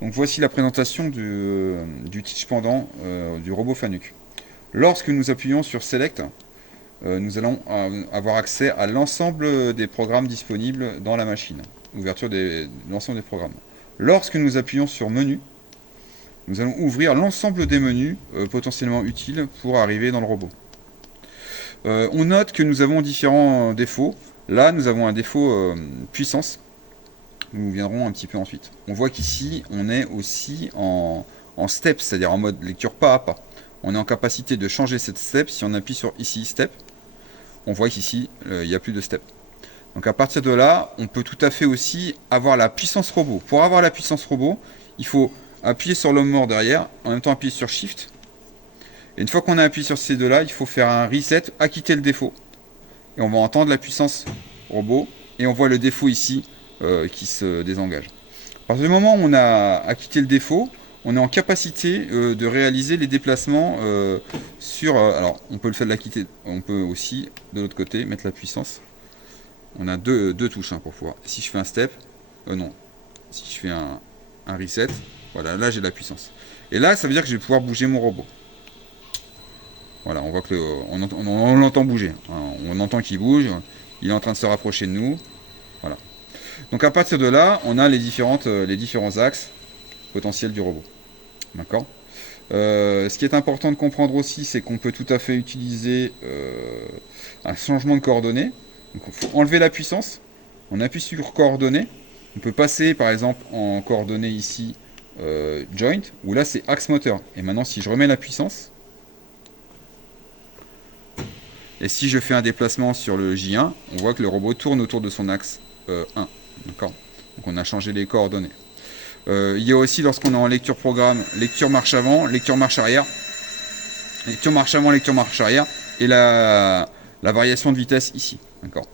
Donc voici la présentation du Teach Pendant du robot Fanuc. Lorsque nous appuyons sur Select, nous allons avoir accès à l'ensemble des programmes disponibles dans la machine. Ouverture de l'ensemble des programmes. Lorsque nous appuyons sur Menu, nous allons ouvrir l'ensemble des menus potentiellement utiles pour arriver dans le robot. On note que nous avons différents défauts. Là, nous avons un défaut puissance. Nous viendrons un petit peu ensuite. On voit qu'ici, on est aussi en step, c'est-à-dire en mode lecture pas à pas. On est en capacité de changer cette step. Si on appuie sur ici step, on voit qu'ici, il n'y a plus de step. Donc à partir de là, on peut tout à fait aussi avoir la puissance robot. Pour avoir la puissance robot, il faut appuyer sur l'homme mort derrière, en même temps appuyer sur Shift. Et une fois qu'on a appuyé sur ces deux-là, il faut faire un reset, acquitter le défaut. Et on va entendre la puissance robot. Et on voit le défaut ici qui se désengage. À partir du moment où on a acquitté le défaut, on est en capacité de réaliser les déplacements sur... alors, on peut le faire de l'acquitter. On peut aussi, de l'autre côté, mettre la puissance. On a deux touches pour pouvoir. Si je fais un step, non. Si je fais un reset, voilà, là j'ai la puissance. Et là, ça veut dire que je vais pouvoir bouger mon robot. Voilà, on voit que on l'entend bouger. On entend qu'il bouge. Il est en train de se rapprocher de nous. Voilà. Donc à partir de là, on a les différents axes potentiels du robot. D'accord. Ce qui est important de comprendre aussi, c'est qu'on peut tout à fait utiliser un changement de coordonnées. Donc il faut enlever la puissance. On appuie sur coordonnées. On peut passer par exemple en coordonnées ici joint, où là c'est axe moteur. Et maintenant si je remets la puissance, et si je fais un déplacement sur le J1, on voit que le robot tourne autour de son axe 1. D'accord. Donc on a changé les coordonnées. Il y a aussi lorsqu'on est en lecture programme, lecture marche avant, lecture marche arrière, lecture marche avant, lecture marche arrière, et la variation de vitesse ici. D'accord.